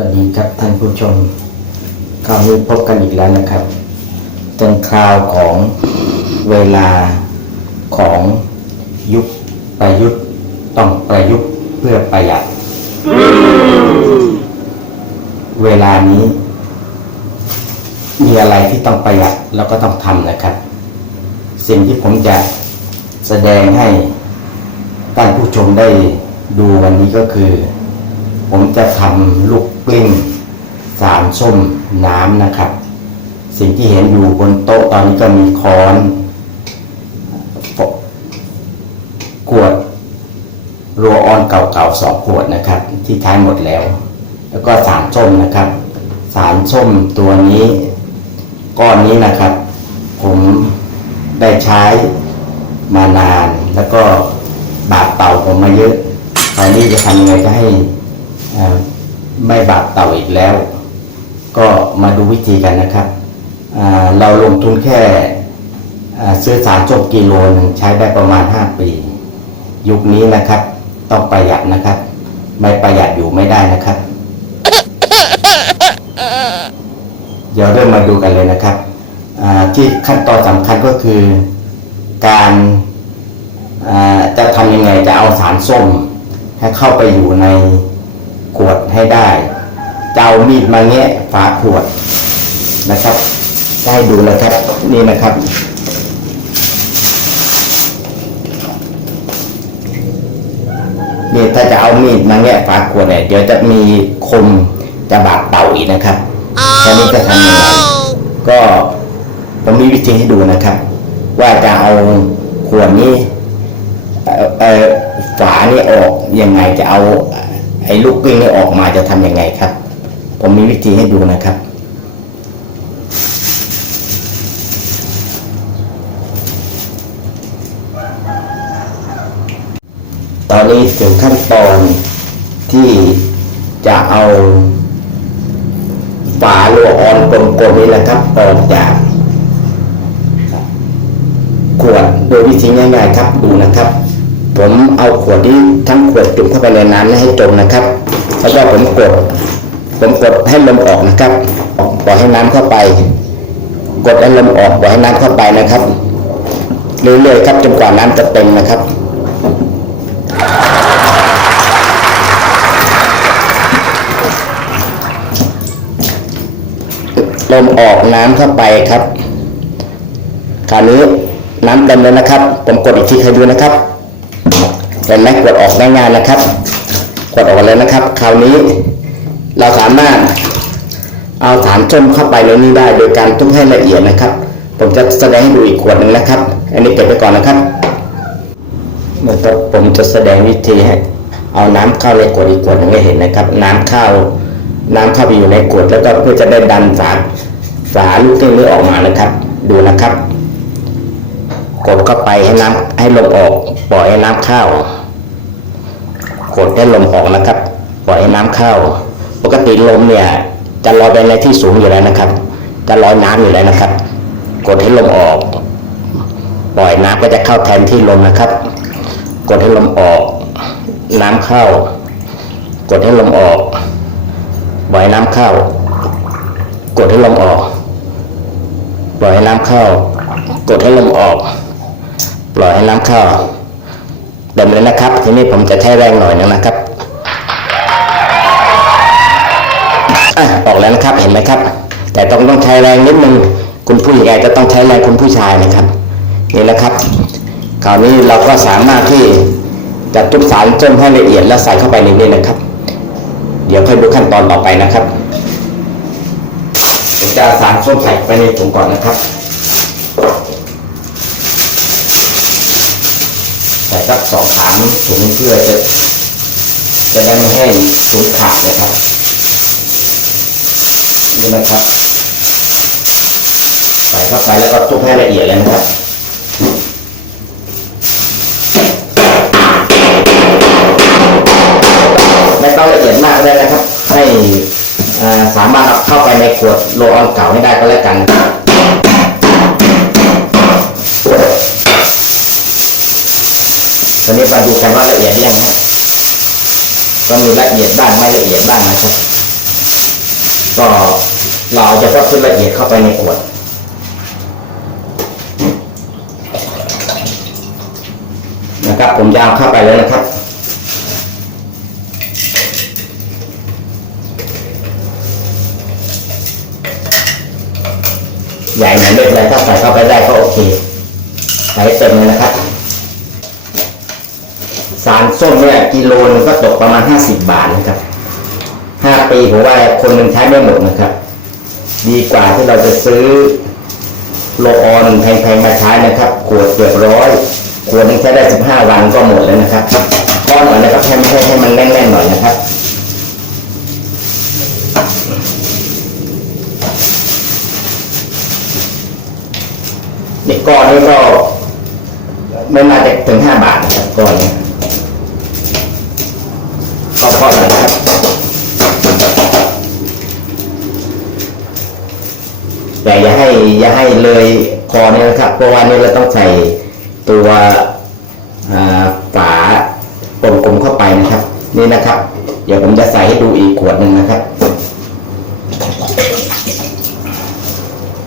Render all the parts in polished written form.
วัสดีครับท่านผู้ชมคราวนี้พบกันอีกแล้วนะครับเป็นคราวของเวลาของยุคประยุทธ์ต้องประยุกต์เพื่อประหยัดเวลานี้มีอะไรที่ต้องประหยัดแล้วก็ต้องทำนะครับสิ่งที่ผมจะแสดงให้ท่านผู้ชมได้ดูวันนี้ก็คือผมจะทำลูกกลิ้งสารส้มน้ำนะครับสิ่งที่เห็นอยู่บนโต๊ะตอนนี้ก็มีค้อนขวดโรลออนเก่าๆ2 ขวดนะครับที่ใช้หมดแล้วก็สารส้มนะครับสารส้มตัวนี้ก้อนนี้นะครับผมได้ใช้มานานแล้วก็บาดเต่าผมมาเยอะคราวนี้จะทำยังไงจะให้ไม่บาดเต่าอีกแล้วก็มาดูวิธีกันนะครับเราลงทุนแค่ซื้อสารส้มกิโลนึงใช้ได้ประมาณ5 ปียุคนี้นะครับต้องประหยัดนะครับไม่ประหยัดอยู่ไม่ได้นะครับเดี๋ยวเริ่มมาดูกันเลยนะครับที่ขั้นตอนสำคัญก็คือการจะทำยังไงจะเอาสารส้มให้เข้าไปอยู่ในขวดให้ได้จะเอามีดมาแงะฝาขวดนะครับให้ดูนะครับนี่นะครับนี่ถ้าจะเอามีดมาแงะฝาขวดเนี่ยเดี๋ยวจะมีคมจะบาดเต่าอีกนะครับตอนนี้จะทำยังไงก็ผมมีวิธีให้ดูนะครับว่าจะเอาขวดนี้ฝานี่ออกยังไงจะเอาไอ้ลูกกลิ้งนี่ออกมาจะทำยังไงครับผมมีวิธีให้ดูนะครับตอนนี้ถึงขั้นตอนที่จะเอาฝาโรลออนกลมๆนี้นะครับออกจากขวดโดยวิธีง่ายๆครับดูนะครับผมเอาขวดนี้ทั้งขวดจุ่มเข้าไปในน้ำให้จมนะครับแล้วก็ผมกดให้ลมออกนะครับปล่อยให้น้ำเข้าไปกดให้ลมออกปล่อยให้น้ำเข้าไปนะครับเรื่อยๆครับจนกว่าน้ำจะเต็มนะครับลมออกน้ำเข้าไปครับคราวนี้น้ำเต็มแล้วนะครับผมกดอีกทีให้ดูนะครับเห็นไหมกดออกง่ายๆนะครับกดออกเลยนะครับคราวนี้เราสามารถเอาสารส้มเข้าไปในนี้ได้โดยการทุบให้ละเอียดนะครับผมจะแสดงให้ดูอีกขวดหนึ่งนะครับอันนี้เก็บไปก่อนนะครับเมื่อผมจะแสดงวิธีให้เอาน้ำเข้าในขวดอีกขวดหนึ่งให้เห็นนะครับน้ำเข้าไปอยู่ในขวดแล้วก็เพื่อจะได้ดันฝาลูกกลิ้งนี้ออกมานะครับดูนะครับกดเข้าไปให้ลมออกปล่อยให้น้ำเข้ากดให้ลมออกนะครับปล่อยให้น้ำเข้าปกติลมเนี่ยจะลอยไปในที่สูงอยู่แล้วนะครับจะลอยน้ำอยู่แล้วนะครับกดให้ลมออกปล่อยน้ำก็จะเข้าแทนที่ลมนะครับกดให้ลมออกน้ำเข้ากดให้ลมออกปล่อยน้ำเข้ากดให้ลมออกปล่อยให้น้ำเข้ากดให้ลมออกปล่อยให้น้ำเข้าเต็มเลยนะครับทีนี้ผมจะใช้แรงหน่อยนึงนะครับออกแล้วนะครับเห็นไหมครับแต่ต้องใช้แรงนิดนึงคุณผู้หญิงอาจจะต้องใช้แรงคุณผู้ชายนะครับนี่นะครับคราวนี้เราก็สามารถที่จะทุบสารส้มให้ละเอียดแล้วใส่เข้าไปในนี้นะครับเดี๋ยวค่อยดูขั้นตอนต่อไปนะครับผมจะสารส้มใส่ไปในถุงก่อนนะครับใส่สัก2-3 ถุงเพื่อจะได้ไม่ให้ถุงขาดนะครับนี่นะครับใส่เข้าไปแล้วก็ทุบให้ละเอียดเลยนะครับไม่ต้องละเอียดมากก็ได้นะครับให้สามารถเอาเข้าไปในขวดโรลออนเก่าให้ได้ก็แล้วกันตอนนี้มาดูกันว่าละเอียดยังครับก็มีละเอียดบ้างไม่ละเอียดบ้างนะครับ ก็เราจะเพิ่มละเอียดเข้าไปในขวดนะครับผมจะเอาเข้าไปแล้วนะครับใหญ่หน่อยเล็กเลยถ้าใส่เข้าไปได้ก็โอเคใส่เต็มเลยนะครับสารส้มเนี่ยกิโลนึงก็ตกประมาณ50 บาทนะครับ5 ปีผมว่าคนหนึ่งใช้ไม่หมดนะครับดีกว่าที่เราจะซื้อโลออนแพงๆมาใช้นะครับขวดเกือบ100 ขวดนึงใช้ได้15 วันก็หมดแล้วนะครับก้อนหน่อยนะครับให้มันแน่นๆหน่อยนะครับก้อนนี้ก็ไม่น่าจะถึง5 บาทนะครับก้อนนี้ก็พอแล้วนะครับแต่อย่าให้เลยคอนี้นะครับเพราะว่านี่เราต้องใส่ตัวฝากลมๆเข้าไปนะครับนี่นะครับเดี๋ยวผมจะใส่ให้ดูอีกขวดหนึ่งนะครับ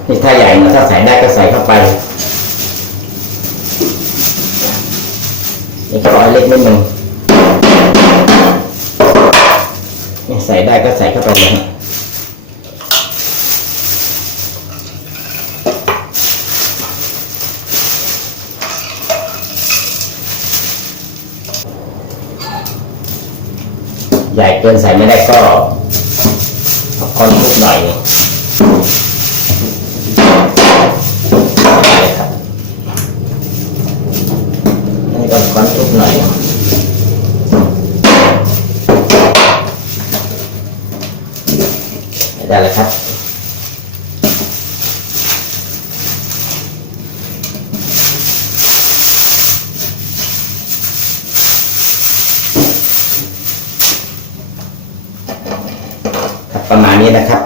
นี่ถ้าใหญ่นะถ้าใส่ได้ก็ใส่เข้าไปนี่ก็ร้อยเล็กนิดนึงนี่ใส่ได้ก็ใส่เข้าไปเลยใหญ่เกินใส่ไม่ได้ก็คนทุกหน่อยนี่ก็คนทุกหน่อยได้เลยครับประมาณนี้นะครับ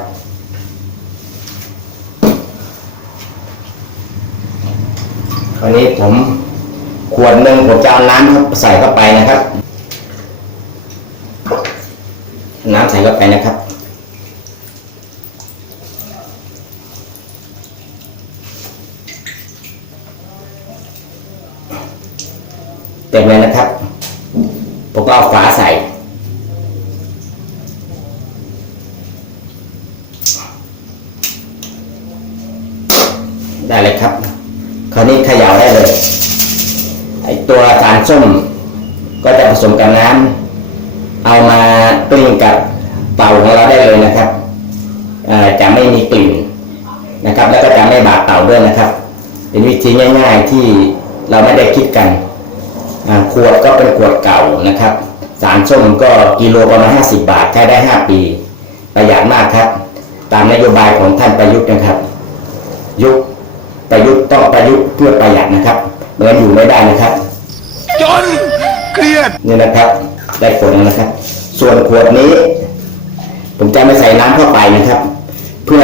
คราวนี้ผมขวดหนึ่งผมจะเอาน้ำใส่เข้าไปนะครับน้ำใส่เข้าไปนะครับเต็มเลยนะครับผมก็เอาฝาใส่ได้เลยครับคราวนี้เขย่าได้เลยไอตัวสารส้มก็จะผสมกับน้ำเอามาต้มกับเตาของเราได้เลยนะครับจะไม่มีกลิ่นนะครับแล้วก็จะไม่บาดเตาด้วยนะครับเป็นวิธีง่ายๆที่เราไม่ได้คิดกันขวดก็เป็นขวดเก่านะครับสารส้มก็กิโลประมาณ50 บาทใช้ได้5 ปีประหยัดมากครับตามนโยบายของท่านประยุทธ์นะครับประยุทธ์ต้องประยุทธ์เพื่อประหยัดนะครับเมื่ออยู่ไม่ได้นะครับจนเครียดนี่นะครับได้ผลนะครับส่วนขวดนี้ผมจะไม่ใส่น้ำเข้าไปนะครับเพื่อ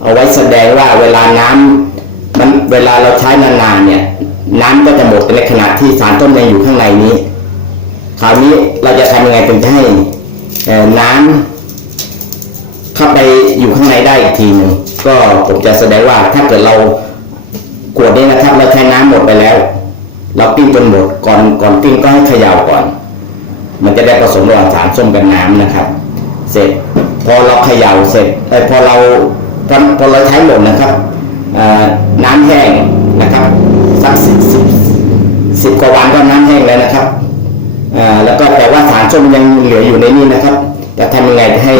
เอาไว้แสดงว่าเวลาน้ำเวลาเราใช้นานๆเนี่ยน้ำก็จะหมดในขณะที่สารต้มยังอยู่ข้างในนี้คราวนี้เราจะทำยังไงถึงจะให้น้ำเข้าไปอยู่ข้างในได้อีกทีนึงก็ผมจะแสดงว่าถ้าเกิดเราขวดนี้นะครับเราใช้น้ำหมดไปแล้วเราปิ้งจนหมดก่อนปิ้งก็ให้เขย่าก่อนมันจะได้ผสมระหว่างสารส้มกับน้ำนะครับเสร็จพอเราเขย่าเสร็จพอเราใช้หมดนะครับน้ำแห้งนะครับสัก10 กว่าวันก็น้ำแห้งแล้วนะครับแล้วก็แต่ว่าสารส้มยังเหลืออยู่ในนี้นะครับจะทำยังไงจะให้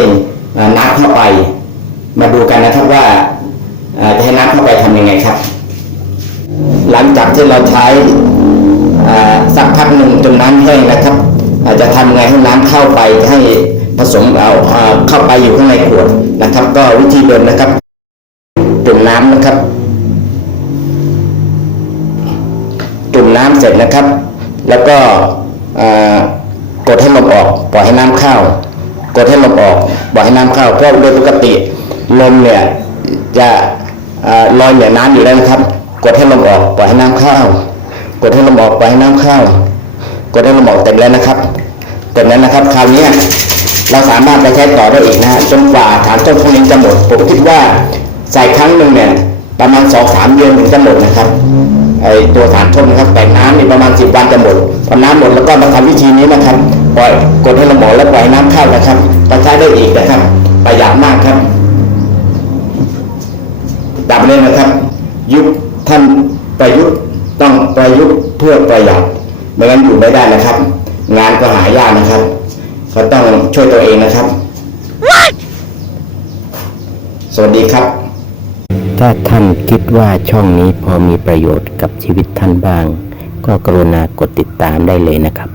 น้ำเข้าไปมาดูกันนะครับว่าจะให้น้ำเข้าไปทำยังไงครับหลังจากที่เราใช้สักพักหนึ่งจนน้ำแห้งนะครับจะทำไงให้น้ำเข้าไปให้ผสมเข้าไปอยู่ข้างในขวดนะครับก็วิธีเดิมนะครับจุ่มน้ำนะครับจุ่มน้ำเสร็จนะครับแล้วก็กดให้ลมออกปล่อยให้น้ำเข้ากดให้ลมออกปล่อยให้น้ำเข้าเพราะโดยปกติลมเนี่ยจะลอยเหนือน้ำอยู่แล้วนะครับกดให้ลมออกปล่อยให้น้ำเข้ากดให้ลมออกปล่อยให้น้ำเข้ากดให้ลมออกเต็มแล้วนะครับเต็มแล้วนะครับคราวนี้ เราสามารถไปใช้ต่อได้อีกนะฮะจนกว่าฐานต้นพวกนี้จะหมดผมคิดว่าใส่ครั้งหนึ่งเนี่ยประมาณ2-3 เดือนถึงจะหมดนะครับไอตัวฐานต้นนะครับแต่น้ำนี่ประมาณ10 วันจะหมดพอน้ำหมดแล้วก็มาทำวิธีนี้นะครับปล่อยกดให้ระบบแล้วปล่อยน้ำเข้านะครับไปใช้ได้อีกนะครับประหยัดมากครับดับเลยนะครับยุคท่านประยุทธ์ต้องประยุทธ์เพื่อประหยัดไม่งั้นอยู่ไม่ได้นะครับงานก็หายากนะครับก็ต้องช่วยตัวเองนะครับ สวัสดีครับถ้าท่านคิดว่าช่องนี้พอมีประโยชน์กับชีวิตท่านบ้างก็กรุณากดติดตามได้เลยนะครับ